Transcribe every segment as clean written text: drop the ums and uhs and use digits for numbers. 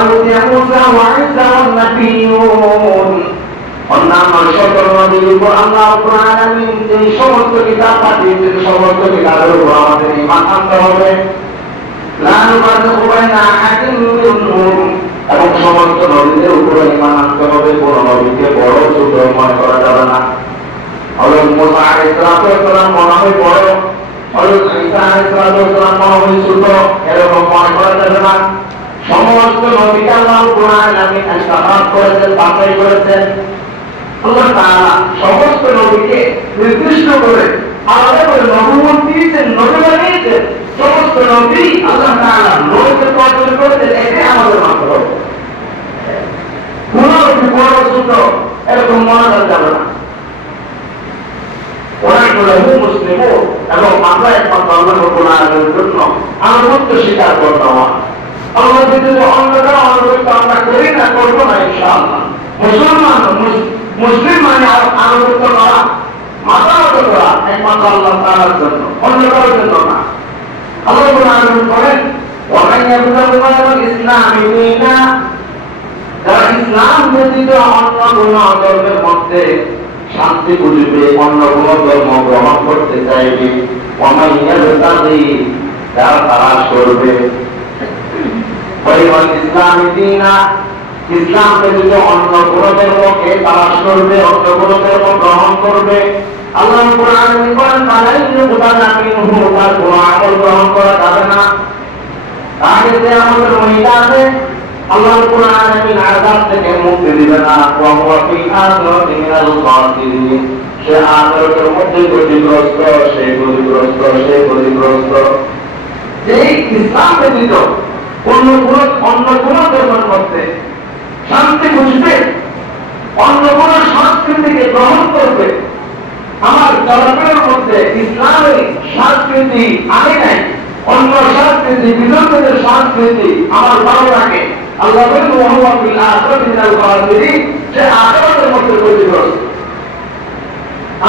أوتي موسى وعيسى والنبيون অন্যান্য সকল নবীর উপর আল্লাহ রাব্বুল আলামিন যে সমস্ত কিতাব পাঠিয়েছেন সমস্ত কিতাবের উপর আমাদের ঈমান আনতে হবে লা নুফাররিকু বাইনা আহাদিন মিনহুম এবং সমস্ত নবীদের উপর ঈমান আনতে হবে কোন নবীকে বড় ছোট মনে করা যাবে না হযরত মুসা আলাইহিস সালাম মনে হয় বড় হযরত ঈসা আলাইহিস সালাম মনে হয় ছোট এরকম মনে করা যাবে না সমস্ত নবীকে আল্লাহ রাব্বুল আলামিন ইস্তেখার করেছেন বাছাই করেছেন আল্লাহ তাআলা সমস্ত নবীকে নির্দিষ্ট করে আলাদা করে নবুয়ত দিয়েছেন নবী বানিয়েছেন সমস্ত নবী আল্লাহ তাআলা নবীকে পছন্দ করেছেন এটাই আমাদের মাত্র কোন নবী বড় ছোট এরকম মনে করা যাবে না ওরা মুসলিম এবং আমরা একমাত্র আল্লাহ রাব্বুল আলামিনের জন্য আনুগত্য স্বীকার করতে হয় আল্লাহ যদি অন্যরা আনুগত্য আমরা করি না করবো না ইনশাআল্লাহ মুসলমান মুসলিম মানে আনুগত্য করা মাথা নত করা একমাত্র আল্লাহ তাআলার জন্য অন্য কারোর জন্য না আল্লাহ রাব্বুল আলামিন বলেন ওয়ামান ইয়াবতাগি গায়রাল ইসলামি দীনা যারা ইসলাম ব্যতীত অন্য কোন ধর্মের মধ্যে শান্তি খুঁজবে অন্য কোন ধর্ম গ্রহণ করতে চাইবে ওয়ামান ইয়াবতাগি যারা তালাশ করবে গায়রাল ইসলামি দীনা ইসলাম ব্যতীত অন্য কোন ধর্মকে তালাশ করবে অন্য কোন ধর্ম গ্রহণ করবে আল্লাহ রাব্বুল আলামিন বলেন ফালাই ইউকবাল মিনহু তার কোন আমল গ্রহণ করা যাবে না তাকে যে আমাদের মহিলা আছে আল্লাহ রাব্বুল আলামিন আযাব থেকে মুক্তি দিবে না ওয়া হুয়া ফিল আখিরাতি মিনাল খাসিরিন সে আখিরাতের মধ্যে ক্ষতিগ্রস্ত সে ক্ষতিগ্রস্ত যে ইসলাম ব্যতীত অন্য কোন ধর্মের মধ্যে শান্তি বুঝবে অন্য কোন সংস্কৃতিকে গ্রহণ করবে আমার চলাফেরার মধ্যে ইসলামের সংস্কৃতি আনে নাই অন্য সংস্কৃতি বিধর্মীদের সংস্কৃতি আমার ভালো লাগে আল্লাহ বলেন ওয়া হুয়া ফিল আখিরাতি মিনাল খাসিরিন সে আখিরাতের মধ্যে ক্ষতিগ্রস্ত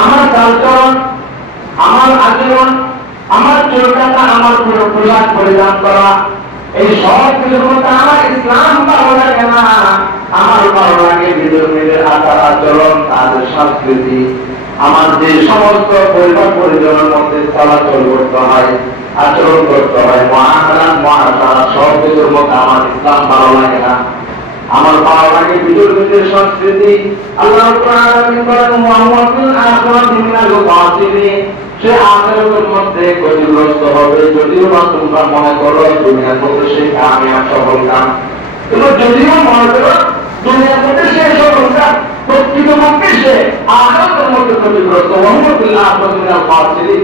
আমার চালচলন আমার আচরণ আমার চোরকাটা আমার পোশাক পরিধান করা এই সব কিছুর মধ্যে আমার ইসলাম ভালো লাগে না আমার ভালো লাগে বিধর্মীদের আচার আচরণ তাদের সংস্কৃতি আমার যে সমস্ত পরিবার পরিজনের মধ্যে চলাচল করতে হয় আচরণ করতে হয় মহাসারা সব কিছুর মধ্যে আমার ইসলাম ভালো লাগে না আমার ভালো লাগে বিধর্মীদের সংস্কৃতি আল্লাহ রাব্বুল আলামিন বলেন ওয়া হুয়া ফিল আখিরাতি মিনাল খাসিরিন সে আখিরাতের মধ্যে ক্ষতিগ্রস্ত হবে যদিও বা তোমরা মনে করো দুনিয়ার মধ্যে সে কামিয়াব সফল কাম কিন্তু যদিও মনে করো দুনিয়ার মধ্যে সে সফল কাম প্রকৃতপক্ষে সে আখিরাতের মধ্যে ক্ষতিগ্রস্ত ওয়া হুয়া ফিল আখিরাতি মিনাল খাসিরিন